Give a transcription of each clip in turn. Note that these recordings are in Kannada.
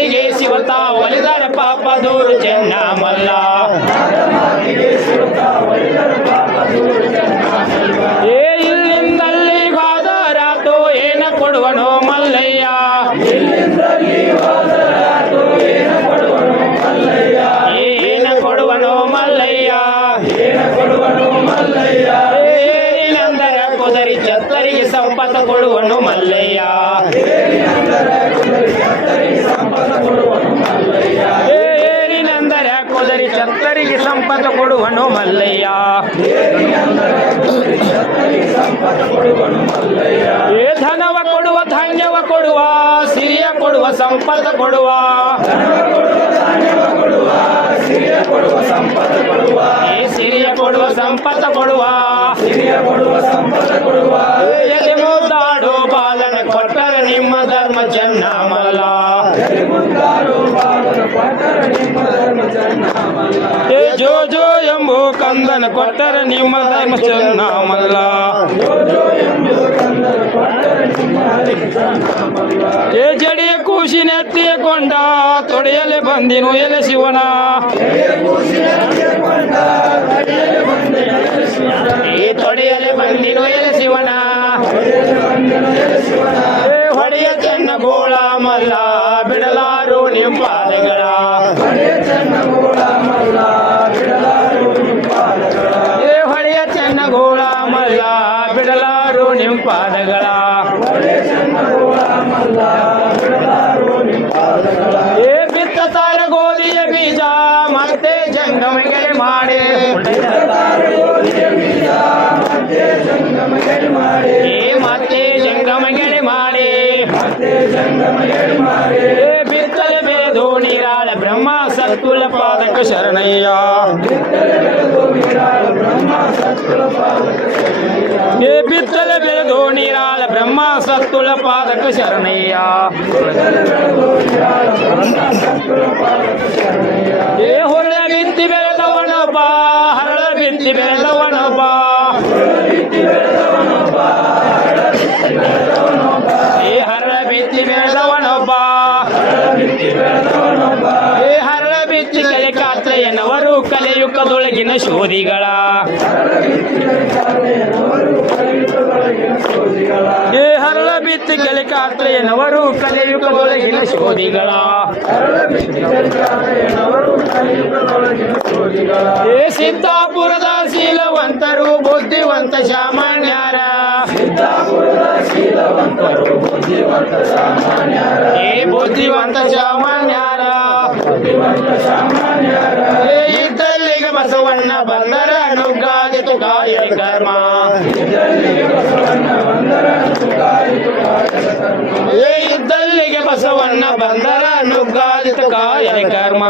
ಮಾತಿಗೆ ಶಿವತ ಒಲಿದರ ಪಾಪ ದೂರು ಚೆನ್ನ ಮಲ್ಲ ಏ ಇಲ್ಲಿಂದಲ್ಲಿ ಹೋದರಾತು ಏನ ಕೊಡುವನೋ ಮಲ್ಲಯ್ಯ ಏನ ಕೊಡುವನೋ ಮಲ್ಲಯ್ಯ ಏನಿನಂದರ ಕುದರಿ ಛತ್ತರಿಗೆ ಸಂಪತ್ತ ಕೊಡುವನು ಮಲ್ಲಯ್ಯ ಏನಿನಂದರ ಕುದರಿ ಛತ್ತರಿಗೆ ಸಂಪತ್ತ ಕೊಡುವನು ಮಲ್ಲಯ್ಯ ಏ ಧನವ ಕೊಡುವ ಧಾನ್ಯವ ಕೊಡುವ ಸಿರಿಯ ಕೊಡುವ ಸಂಪತ್ತ ಕೊಡುವ ಏ ಸಿರಿಯ ಕೊಡುವ ಸಂಪತ್ತ ಕೊಡುವ ಎದೆ ಮುದ್ದಾಡು ಬಾಲನ ಕೊಟ್ಟರ ನಿಮ್ಮ ಧರ್ಮ ಚೆನ್ನ ಮಲ್ಲ ಏ ಜೋ ಜೋ ಎಂಬು ಕಂದನ ಕೊಟ್ಟರ ನಿಮ್ಮ ಧರ್ಮ ಚೆನ್ನ ಮಲ್ಲ ಏ ಜಡಿಯ ಕೂಸಿನೆತ್ತಿಯ ಕೊಂಡ ತೊಡೆಯಲೆ ಬಂದಿನು ಎಲೆ ಶಿವನ ಈ ತೊಡೆಯಲೆ ಬಂದಿನು ಎಲೆ ಶಿವನ ಏ ಹೊಡೆಯ ಚೆನ್ನ ಗೋಳ ಮಲ್ಲ ಬಿಡಲಾರು ನಿಮ್ಮ ಪಾದಗಳ ಏ ಹೊಡೆಯ ಚೆನ್ನ ಗೋಳ ಮಲ್ಲ ಬಿಡಲಾರು ನಿಮ್ಮ ಪಾದಗಳ ಏ ಬಿತ್ತ ತಾರ ಗೋಧಿಯ ಬೀಜ ಮತ್ತೆ ಜಂಗಮಗೆರೆ ಮಾಡಿ ಏ ಮತ್ತೆ ಜಂಗಮಗೆರೆ ಮಾಡಿ ಏ ಬಿತ್ತಲೆ ಬೇದು ನೀರಾಳ ಬ್ರಹ್ಮ ಸತ್ತುಲ ಪಾದಕ ಶರಣಯ್ಯ ಏ ಬಿತ್ತಲೆ ಬೆಳೆದು ನೀರಾಳ ಬ್ರಹ್ಮ ಸತ್ತುಲ ಪಾದಕ ಶರಣಯ್ಯ ಏ ಹೊರಳ ಬಿತ್ತಿ ಬೆಳೆದವನೊಬ್ಬ ಹರಳ ಬಿತ್ತಿ ಬೆಳೆದವನೊಬ್ಬ ಏ ಹರಳ ಬಿತ್ತಿ ಬೆಳೆದವನೊಬ್ಬ ಏ ಹರಳ ಬಿತ್ತಿ ಕಲೆ ಕಾತ್ರೆಯನವರು ಕಲೆಯುಗದೊಳಗಿನ ಶೋಧಿಗಳ ಏ ಹರಳ ಬಿತ್ತಿ ಕಲೆ ಕಾತ್ರೆಯನವರು ಕಲೆಯುಗದೊಳಗಿನ ಶೋಧಿಗಳ ಏ ಸಿದ್ದಾಪುರದ ಶೀಲವಂತರು ಬುದ್ಧಿವಂತ ಸಾಮಾನ್ಯರ ಏ ಬುದ್ಧಿವಂತ ಸಾಮಾನ್ಯರ ಏ ಇದ್ದಲ್ಲಿಗೆ ಬಸವಣ್ಣ ಬಂದರ ನುಗ್ಗಾದಿತು ಕಾಯಕ ಕರ್ಮ ಏ ಇದ್ದಲ್ಲಿಗೆ ಬಸವಣ್ಣ ಬಂದರ ನುಗ್ಗಾದಿತು ಕಾಯಕ ಕರ್ಮ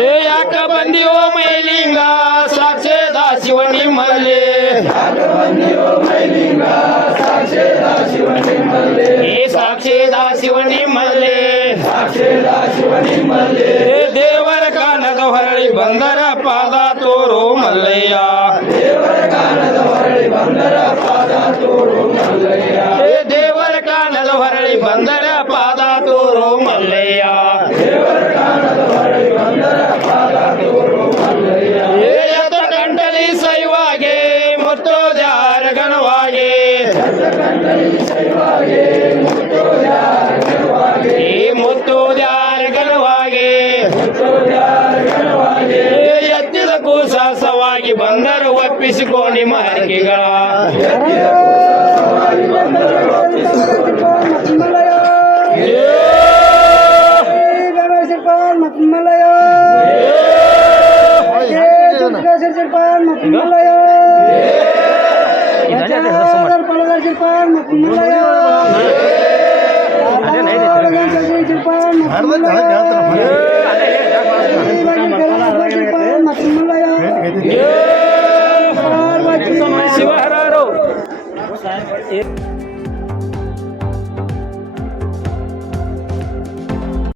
ಏ ಯಾಕ ಬಂದಿಯೋ ಮೈಲಿಂಗ ಸಾಕ್ಷೇದ ಶಿವ ನಿಮ್ಮಲ್ಲಿ ಏ ಸಾಕ್ಷೇದ ಶಿವ ನಿಮ್ಮಲ್ಲಿ ಏ ದೇವರ ಕಾನದ ಹೊರಳಿ ಬಂದರ ಪಾದ ತೋರು ಮಲ್ಲಯ್ಯ ಏ ದೇವರ ಕಾನದ ಹೊರಳಿ ಬಂದರ ಪಾದ ತೋರು ಮಲ್ಲಯ್ಯ ಏ ಯತ ಕಂಠಲಿ ಸೈವಾಗೆ ಮುತ್ತೋದ್ಯಾರ ಗಣವಾಗೆ ಏ ಮುತ್ತೋದ್ಯಾರ ಗಣವಾಗೆ ಎತ್ತಿದ ಕೂಸಾಸವಾಗಿ ಬಂದರು ಒಪ್ಪಿಸಿಕೋ ನಿಮ್ಮ ಹರಕೆಗಳ Ada